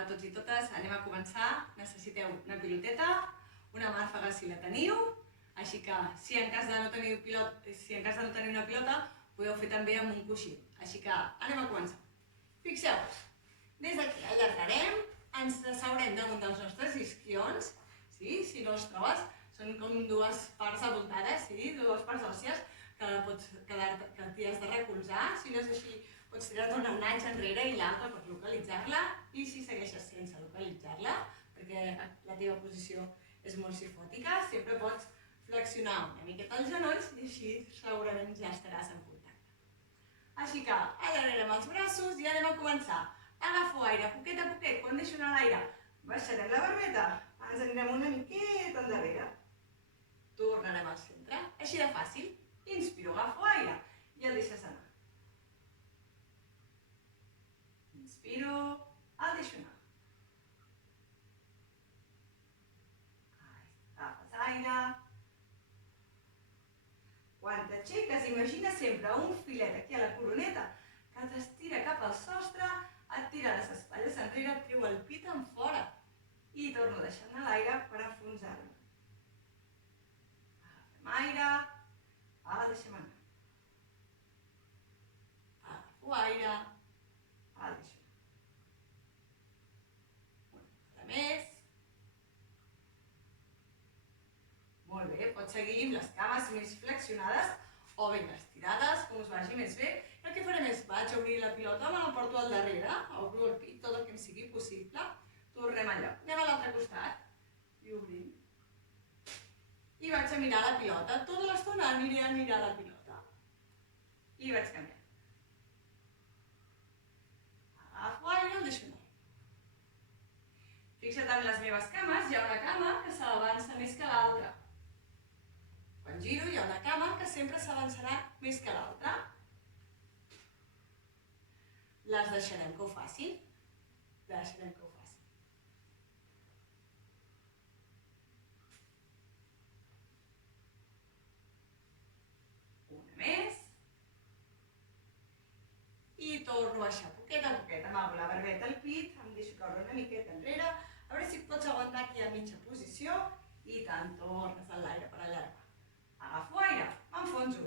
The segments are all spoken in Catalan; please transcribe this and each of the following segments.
Hola a tots i totes, anem a començar. Necessiteu una piloteta, una màrfaga si la teniu, així que si en cas de no tenir una pilota, podeu fer també amb un coixí. Així que anem a començar. Fixeu-vos, des d'aquí allargarem, ens asseurem damunt dels nostres isquions, si no els trobes, són com dues parts avoltades, dues parts òssies que t'hi has de recolzar. Si no és així, pots tirar-te un anatge enrere i l'altre per localitzar-la, i si segueixes sense localitzar-la, perquè la teva posició és molt sifòtica, sempre pots flexionar una miqueta els genolls i així segurament ja estaràs en contacte. Així que allargarem els braços i anem a començar. Agafo aire, poquet a poquet, quan deixo anar l'aire, baixarem la barbeta, ens anirem una miqueta endarrere. Tornarem al centre, així de fàcil. Inspiro, agafo aire i el deixes anar. Inspiro, el deixo anar. Agafes aire. Quan t'aixeques, imagina sempre un filet aquí a la coroneta que t'estira cap al sostre, et tira les espatlles enrere, et treu el pit en fora i torno a deixar anar l'aire per enfonsar-me. Agafem aire, el deixem anar. Agafo aire, el deixo anar. Més. Molt bé, pots seguir amb les cames més flexionades o ben estirades, com us vagi més bé. El que farem és, vaig a obrir la pilota, me la porto al darrere, obro el pit, tot el que em sigui possible, tornem al lloc. Anem a l'altre costat i obrim. I vaig a mirar la pilota, tota l'estona aniré a mirar la pilota. I vaig canviar. Agafo aire, el deixo anar. Fixa't en les meves cames, hi ha una cama que s'avança més que l'altra. Quan giro hi ha una cama que sempre s'avançarà més que l'altra. Les deixarem que ho facin. Deixarem que ho facin. Una més. I torno a baixar poquet a poquet. Amago la barbeta al pit, em deixo caure una miqueta enrere, a veure si pots aguantar aquí a mitja posició i tant tornes a l'aire per allargar. Agafo aire, m'enfonso.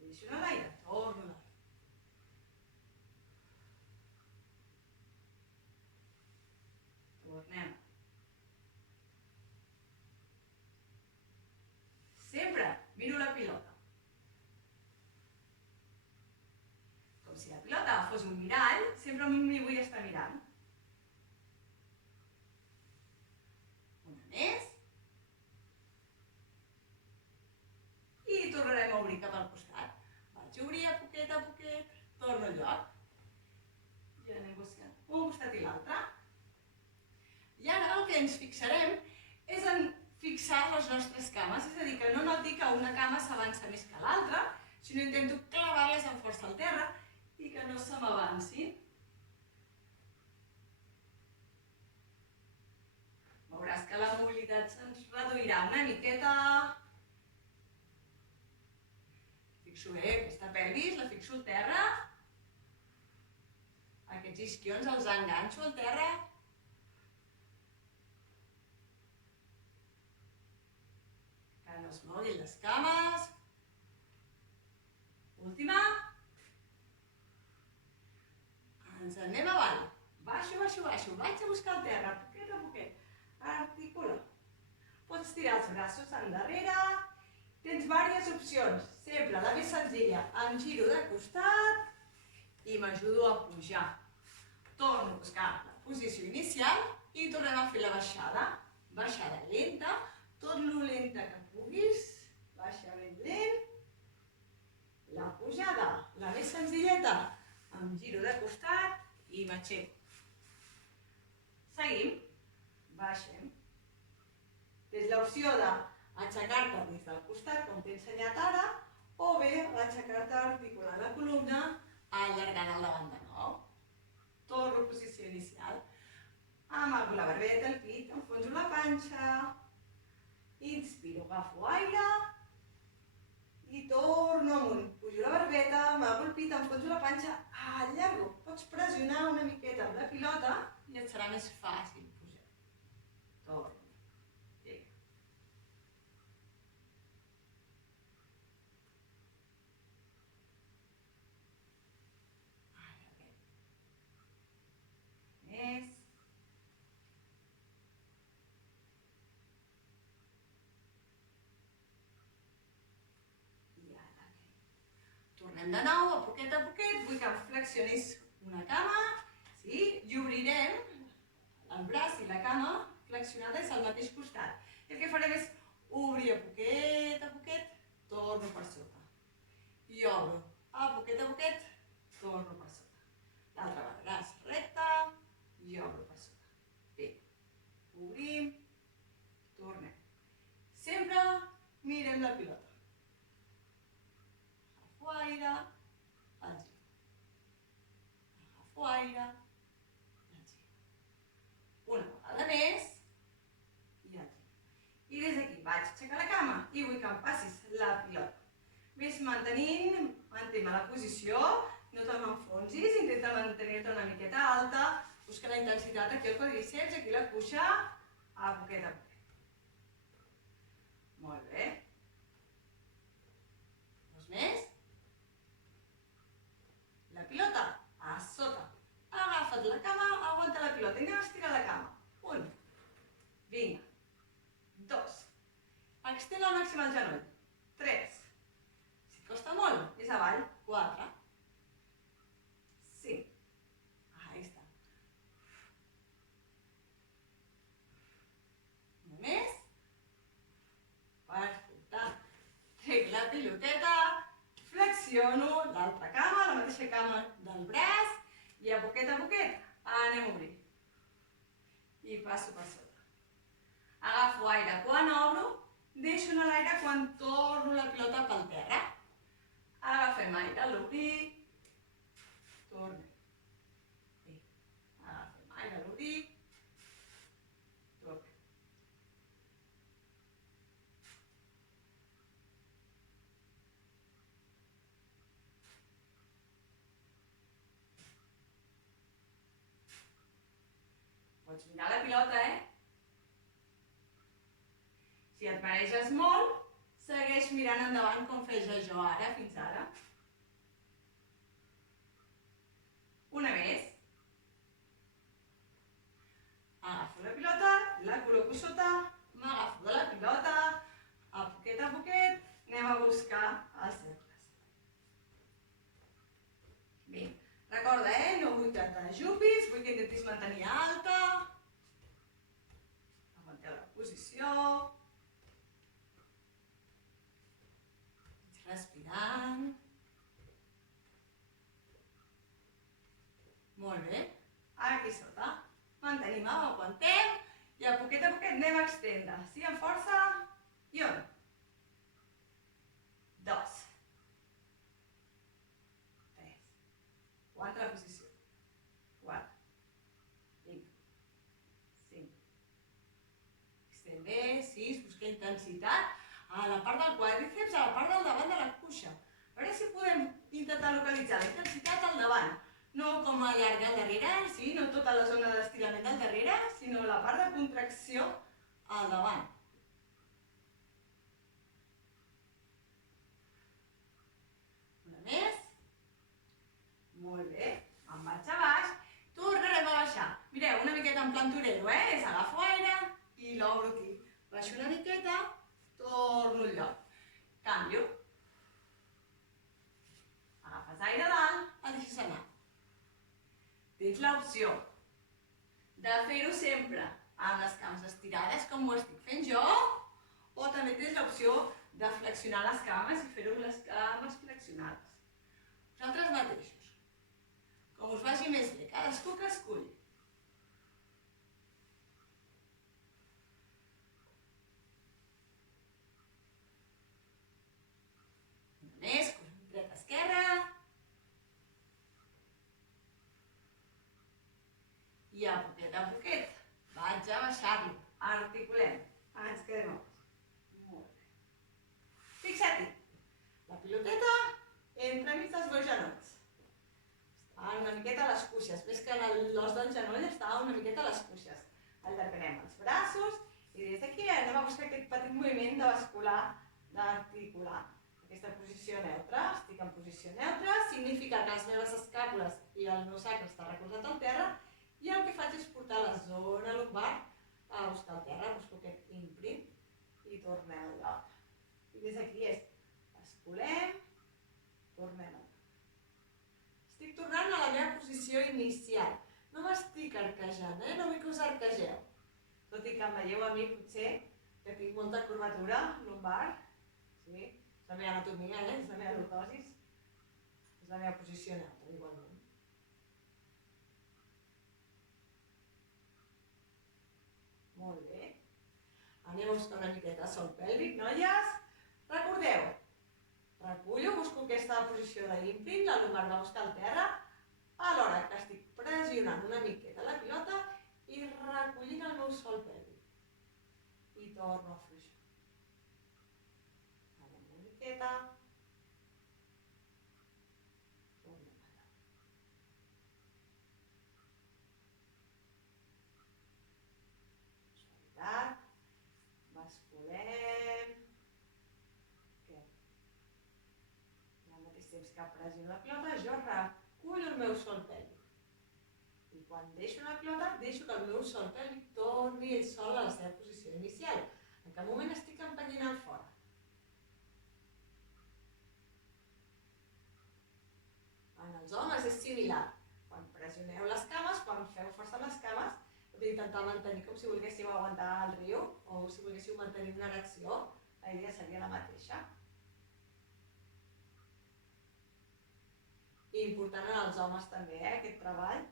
Deixo anar l'aire, torno a l'aire. Tornem. Sempre miro la pilota. Com si la pilota fos un mirall, sempre m'hi vull estar mirant. Una més. I tornarem a obrir cap al costat. Vaig obrir a poquet, torno al lloc. I anem buscant un costat i l'altre. I ara el que ens fixarem és en fixar les nostres cames, és a dir, que no noti que una cama s'avança més que l'altra, sinó intento clavar-les amb força al terra i que no se m'avancin. Veuràs que la mobilitat se'ns reduirà una miqueta. Fixo bé aquesta pelvis, la fixo al terra. Aquests isquions els enganxo al terra. Que no es moguin les cames. Última. Ens anem avall. Baixo, vaig a buscar el terra, poquet a poquet. Articula. Pots tirar els braços endarrere. Tens diverses opcions. Sempre la més senzilla. Em giro de costat i m'ajudo a pujar. Torno a buscar la posició inicial i tornem a fer la baixada. Baixada lenta, tot lo lenta que puguis. Baixament lent. La pujada, la més senzilleta. Em giro de costat i m'aixeco. Seguim. Baixem. Tens l'opció d'aixecar-te des del costat, com t'he ensenyat ara, o bé aixecar-te articulant la columna, allargant el davant de nou. Torno a posició inicial. Amago la barbeta al pit, enfonso la panxa. Inspiro, agafo aire. I torno amunt. Pujo la barbeta, amago el pit, enfonso la panxa, allargo. Pots pots pressionar una miqueta amb la pilota i et serà més fàcil pujar. Torna. Vinga. Ara bé. Més. Tornem de nou, a poquet, vull que em flexionis una cama, sí? I obrirem el braç i la cama flexionades al mateix costat. I el que farem és obrir a poquet, torno per sota. I obro a poquet, torno per sota. L'altre braç recte i obro per sota. Bé, obrim, tornem. Sempre mirem la pilota. Aire, el gir. Agafo aire, el gir. Una vegada més i el gir. I des d'aquí vaig aixecar la cama i vull que em passis la pilota. Ves mantenim la posició, no te m'enfonsis, intenta mantenir-te una miqueta alta, busca la intensitat aquí al quadríceps, aquí la cuixa, a poquet. Molt bé. Dos més. La pilota a sota. Agafa't la cama, aguanta la pilota i anem a estirar la cama. 1. Vinga. 2. Extén al màxim el genoll. 3. Si et costa molt, és avall. 4. 5. Ahí està. Una més. Perfecte. Trec la piloteta. Flexiono l'altra cama, la mateixa cama del braç i a poquet anem a obrir. I passo per sota. Agafo aire quan obro, deixo anar l'aire quan torno la pilota pel terra. Agafem aire a l'obrir, tornem. Bé, agafem aire a l'obrir, tornem. Pots mirar la pilota, Si et mareges molt, segueix mirant endavant com feia jo ara, fins ara. Una més. Agafo la pilota, la col·loco sota, m'agafo de la pilota, a poquet, anem a buscar els cercles. Bé, recorda, no vull que t'ajupis, vull que intentis mantenir alta. Aguanteu la posició. Respirant. Molt bé. Aquí sota. Mantenim, aguantem i a poquet anem a extendre. Sí, amb força. I 1. 2. 3. Aguanta la posició. 4. 5. 5. Extén bé, 6. Busca intensitat a la part del quadríceps, a la part del davant de la cuixa. A veure si podem intentar localitzar la intensitat al davant. No com allargar al darrere, sí, no tota la zona de l'estirament al darrere, sinó la part de contracció al davant. Una més. Molt bé. Em vaig a baix. Tornarem a baixar. Mireu, una miqueta en plan torero, És agafo aire i l'obro aquí. Baixo una miqueta, torno al lloc. Canvio. Agafes aire dalt, el deixes anar. Tens l'opció de fer-ho sempre amb les cames estirades, com ho estic fent jo, o també tens l'opció de flexionar les cames i fer-ho amb les cames flexionades. Vosaltres mateixos. Com us vagi més bé, cadascú que esculli. Una més, dreta, esquerra. I a poquet vaig a baixar-lo. Articulem. Ens quedem a baix. Molt bé. Fixa-t'hi. La piloteta entremig dels meus genolls. Una miqueta a la les cuixes, més que l'os del genoll estava una miqueta a les cuixes. Allargarem els braços i des d'aquí anem a buscar aquest petit moviment de bascular, d'articular. Aquesta posició neutra, estic en posició neutra, significa que les meves escàpules i el meu sacre està recolzat al terra i el que faig és portar la zona lumbar a buscar el terra, busco aquest imprint i tornem al lloc. I des d'aquí és basculem, tornem al lloc. Estic tornant a la meva posició inicial. No m'estic arquejant, no vull que us arquegeu. Tot i que em veieu a mi potser que tinc molta curvatura lumbar. Sí? És la meva anatomia, és la meva lordosis. És la meva posició neutra, igualment. Molt bé. Anem a buscar una miqueta de sol pèlvic, noies. Recordeu, recullo, busco aquesta posició d'imprint, la lumbar va buscar el terra, alhora que estic pressionant una miqueta la pilota i recollint el meu sol pèlvic. I torno a fluixar. Anem una miqueta. Tornem allà. Suavitat. Basculem. Al mateix temps que pressiono la pilota, jo recullo el meu sol pèlvic. I quan deixo la pilota, deixo que el meu sol pèlvic torni ell sol a la seva posició inicial. En cap moment estic empenyent en fora. En els homes és similar. Quan pressioneu les cames, quan feu força amb les cames, heu d'intentar mantenir com si volguéssiu aguantar el riu o si volguéssiu mantenir una erecció, la idea seria la mateixa. I important en els homes també, aquest treball.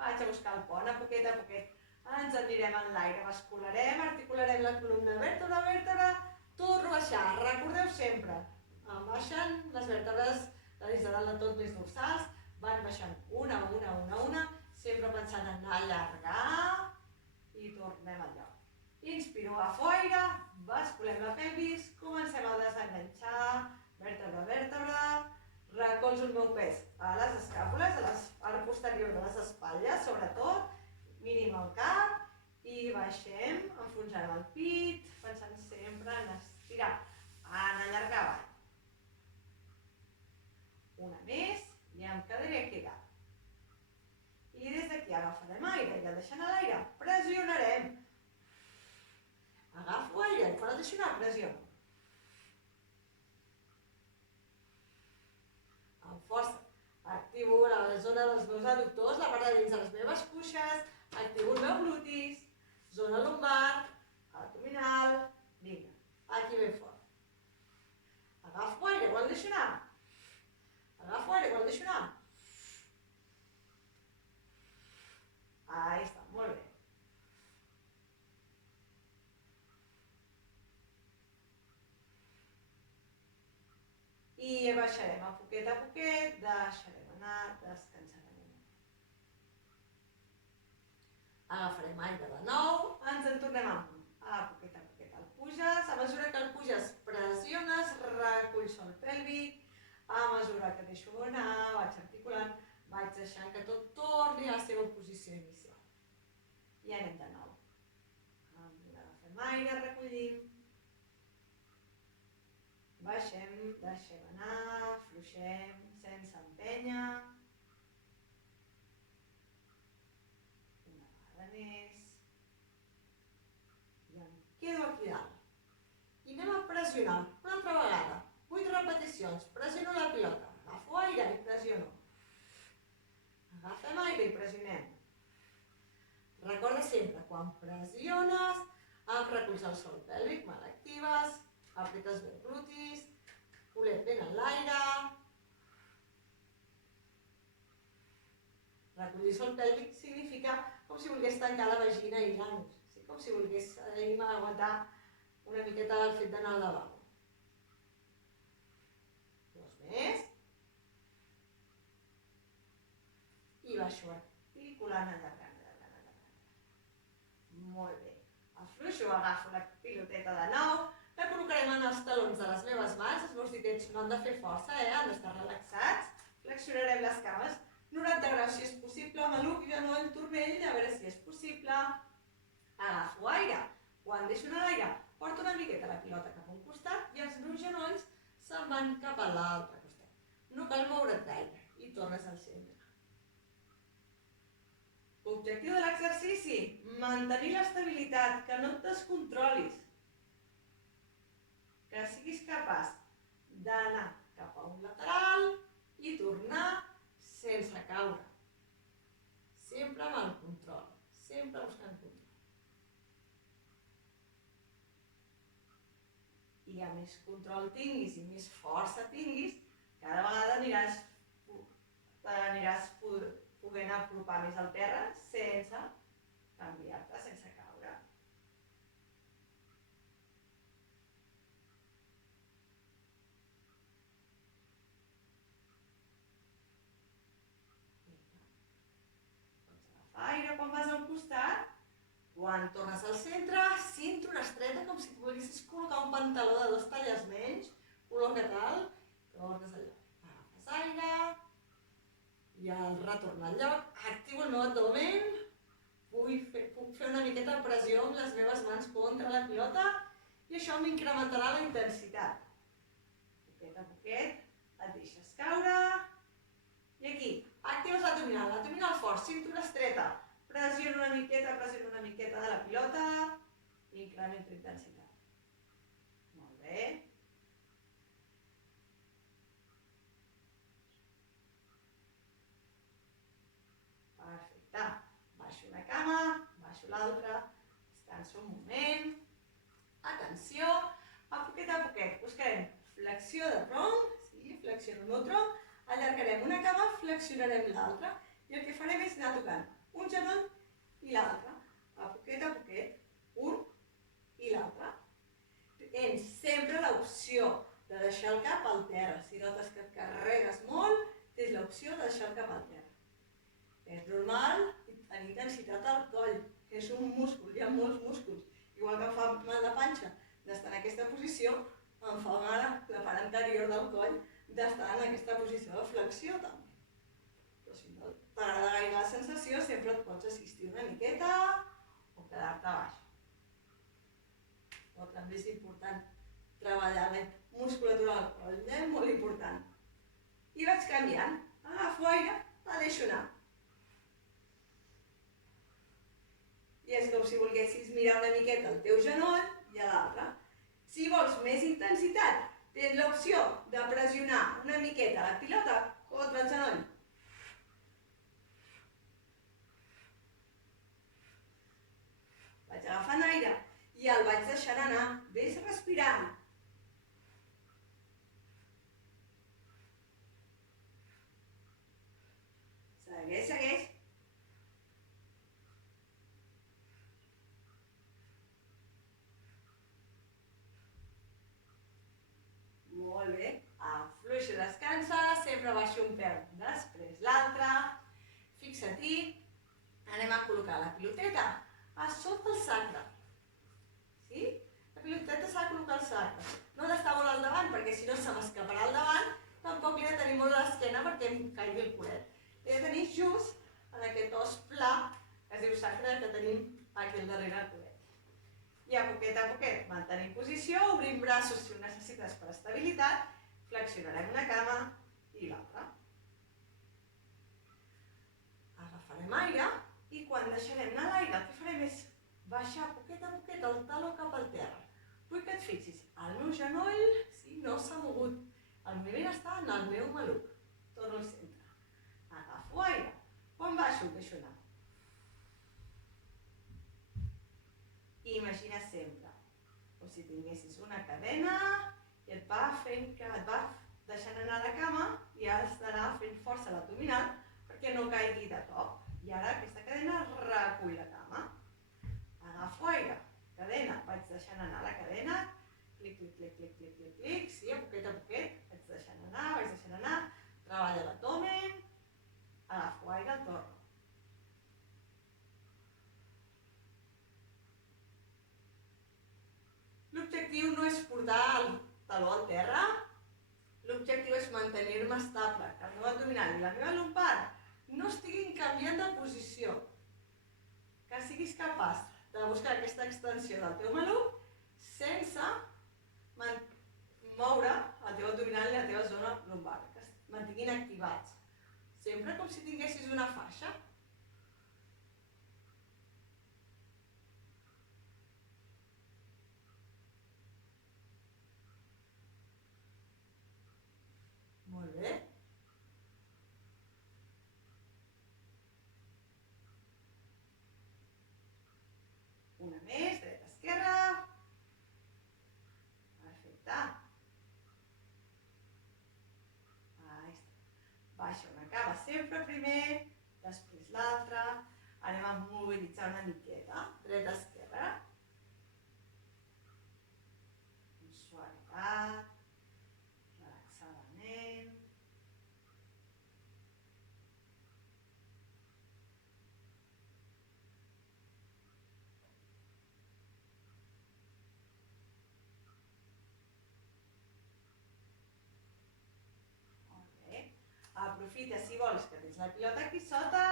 Vaig a buscar el pont, a poquet, ens anirem en l'aire, bascularem, articularem la columna vèrtebra a vèrtebra, torno a baixar, recordeu sempre, baixen les vèrtebres des de dalt de tot més dorsals, van baixant una, sempre pensant en allargar i tornem al lloc. Inspiro, agafo aire, basculem la pelvis, comencem a desenganxar, vèrtebra a vèrtebra, recolzo el meu pes a les escàpules, a la part posterior de les espatlles, sobretot, mínim el cap i baixem, enfonsant el pit, pensant sempre en estirar, en allargar avall. Una més i em quedaré aquí dalt. I des d'aquí agafarem aire i el deixant a l'aire, pressionarem. Agafo aire i quan el deixo anar, pressiono. Amb força. Activo la zona dels meus adductors, la part de dins de les meves cuixes, activo el meu glutis, zona lumbar, abdominal, vinga, aquí ben fort. Agafo aire, quan el deixo anar. Agafo aire, quan el deixo anar. Ahí està, molt bé. I baixarem a poquet, deixarem anar, descansarem una mica. Agafarem aire de nou, ens en tornem a poquet, el puges, a mesura que el puges pressiones, reculls el pèlvic, a mesura que deixo anar, vaig articulant, vaig deixant que tot torni a la seva posició inicial. I anem de nou. Agafem aire, recollim. Baixem, deixem anar, fluixem, sense empènyer. Una vegada més. I em quedo aquí dalt. I anem a pressionar una altra vegada. 8 repeticions. Pressiono la pilota. Agafo aire i pressiono. Agafem aire i pressionem. Recorda sempre, quan pressiones, em reculls el sòl pèlvic, me l'actives, apretes bé el glutis, culet ben en l'aire. Recollir sòl pèlvic significa com si volgués tancar la vagina i l'anus, com si volgués aguantar una miqueta el fet d'anar al lavabo. Dos més. I baixo articulant, allargant. Molt bé. Afluixo, agafo la piloteta de nou, la col·locarem en els talons de les meves mans, els meus dits dits no han de fer força, han d'estar relaxats. Flexionarem les cames 90 graus si és possible, maluc, genoll, turmell, a veure si és possible. Agafo aire. Quan deixo anar l'aire, porto una miqueta la pilota cap a un costat i els meus genolls se'n van cap a l'altre costat. No cal moure't gaire i tornes al centre. Objectiu de l'exercici, mantenir l'estabilitat, que no et descontrolis. Que siguis capaç d'anar cap a un lateral i tornar sense caure. Sempre amb el control, sempre buscant control. I a més control tinguis i més força tinguis, cada vegada aniràs podent apropar més al terra sense canviar-te, sense caure. Pots agafar aire quan vas al costat. Quan tornes al centre, cintura estreta, com si volguessis col·locar un pantaló de 2 talles menys, col·loca-te'l, tornes al lloc. Agafes aire, i al retorn al lloc, activo el meu abdomen, puc fer una miqueta de pressió amb les meves mans contra la pilota i això m'incrementarà la intensitat. Poquet a poquet, et deixes caure, i aquí, actives l'abdominal fort, cintura estreta, pressiono una miqueta de la pilota i incremento intensitat. Molt bé. Perfecte. Baixo una cama, baixo l'altra, descanso un moment. Atenció, a poquet buscarem flexió de tronc, sí, flexiono el meu tronc, allargarem una cama, flexionarem l'altra i el que farem és anar tocant un genoll i l'altre, a poquet, un i l'altre. Tens sempre l'opció de deixar el cap al terra. Si notes que et carregues molt, tens l'opció de deixar el cap al terra. És normal tenir intensitat al coll, és un múscul, hi ha molts músculs. Igual que em fa mal de panxa d'estar en aquesta posició, em fa mal la part anterior del coll d'estar en aquesta posició de flexió també. Però si no t'agrada gaire la sensació, sempre et pots assistir una miqueta o quedar-te baix. Però també és important treballar la musculatura del coll, molt important. I vaig canviant. Agafo aire, la deixo anar. I és com si volguessis mirar una miqueta el teu genoll i a l'altre. Si vols més intensitat, tens l'opció de pressionar una miqueta la pilota contra el genoll. Vaig agafant aire i el vaig deixant anar. Ves respirant. Segueix. Molt bé. Afluixo, descansa, sempre baixo un peu, després l'altre. Fixa-t'hi. Anem a col·locar la piloteta a sota el sacre. Sí? La piloteta s'ha de col·locar al sacre. No ha d'estar molt al davant, perquè si no se m'escaparà al davant. Tampoc he de tenir molt a l'esquena perquè em caigui el culet. He de tenir just en aquest os pla, que es diu sacre, que tenim aquí al darrere el culet. I a poquet, mantenim posició, obrim braços si ho necessites per estabilitat, flexionarem una cama i l'altra. Agafarem aire i quan deixarem anar l'aire el que farem és baixar a poquet el taló cap al terra. Vull que et fixis, el meu genoll no s'ha mogut, el moviment està en el meu maluc. Torno al centre. Agafo aire. Quan baixo el deixo anar. I imagina sempre, com si tinguessis una cadena i et va deixant anar a la cama i has d'anar fent força a l'abdominal perquè no caigui de cop. I ara aquesta cadena recull la cama. Agafo aire, cadena, vaig deixant anar la cadena, clic, sí, a poquet, vaig deixant anar, treballa l'abdomen, agafo aire, el torno. L'objectiu no és portar el taló al terra, mantenir-me estable, que el meu abdominal i la meva lumbar no estiguin canviant de posició, que siguis capaç de buscar aquesta extensió del teu maluc sense moure el teu abdominal i la teva zona lumbar, que es mantinguin activats, sempre com si tinguessis una faixa. Molt bé. Una més, dreta, esquerra. Perfecte. Ahí està. Baixa una cama sempre primer, després l'altra. Anem a mobilitzar una miqueta. Dreta, esquerra. Amb suavitat. Relaxadament. Aprofita, si vols, que tens la pilota aquí sota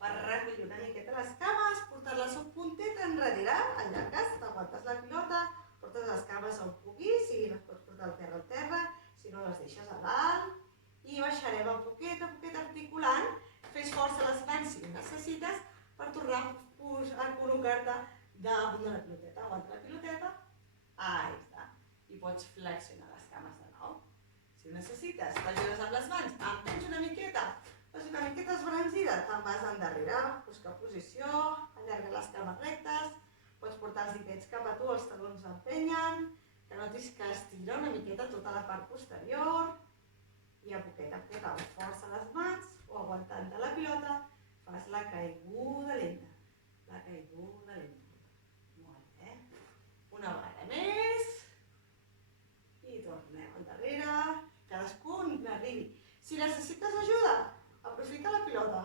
per recollir una miqueta les cames, portar-les un puntet enrere, allargues, t'aguantes la pilota, portes les cames on puguis, si les pots portar al terra, si no les deixes a dalt i baixarem a poquet articulant, fes força a les mans si necessites per tornar a col·locar-te damunt de la piloteta, aguanta la piloteta, ahí està, i pots flexionar les cames de nou. Si ho necessites, t'ajudes amb les mans, empens una miqueta, fas una miqueta esbranzida, te'n vas endarrere, busca posició, allarga les cames rectes, pots portar els ditets cap a tu, els talons empenyen, que notis que estira una miqueta tota la part posterior, i a poquet, amb força les mans, o aguantant de la pilota, fas la caiguda lenta, Molt bé. Una vegada més, i tornem endarrere. Cadascun n'arribi. Si necessites ajuda, aprofita la pilota.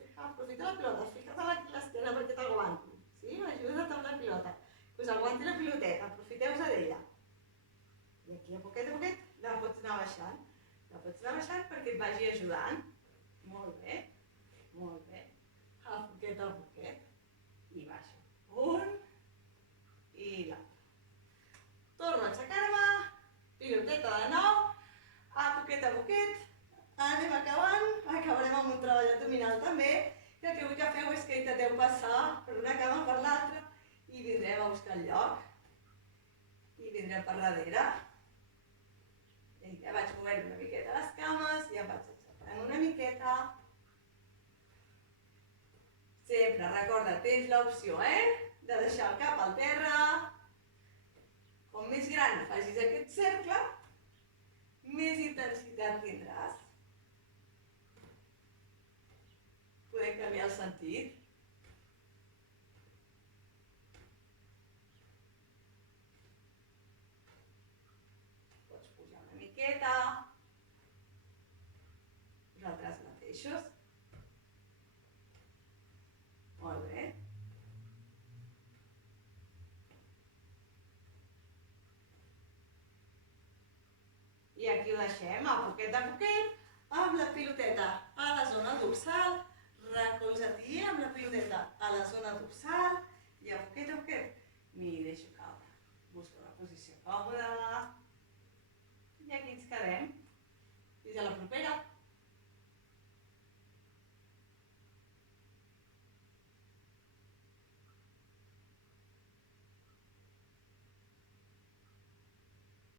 Fica't a l'esquena perquè t'aguanti. Sí? Ajuda't amb la pilota. Que us aguanti la piloteta, aprofiteu-vos d'ella. I aquí a poquet la pots anar baixant. Perquè et vagi ajudant. Molt bé. A poquet. I baixo. Un i l'altre. Torno a aixecar-me. Piloteta de nou. A poquet, anem acabant, acabarem amb un treball abdominal també, i el que vull que feu és que intenteu passar per una cama per l'altra i vindrem a buscar el lloc, i vindrem per darrere. Ja vaig movent una miqueta les cames, ja vaig aixecant una miqueta. Sempre, recorda, tens l'opció, de deixar el cap al terra. Com més gran facis aquest cercle, més intensitat tindràs. Podem canviar el sentit. Pots pujar una miqueta. Vosaltres mateixos. Molt bé. I aquí ho deixem, a poquet, amb la piloteta a la zona dorsal, recolza-t'hi amb la piloteta a la zona dorsal, i a poquet m'hi deixo caure. Busco una posició còmoda, i aquí ens quedem. Fins a la propera.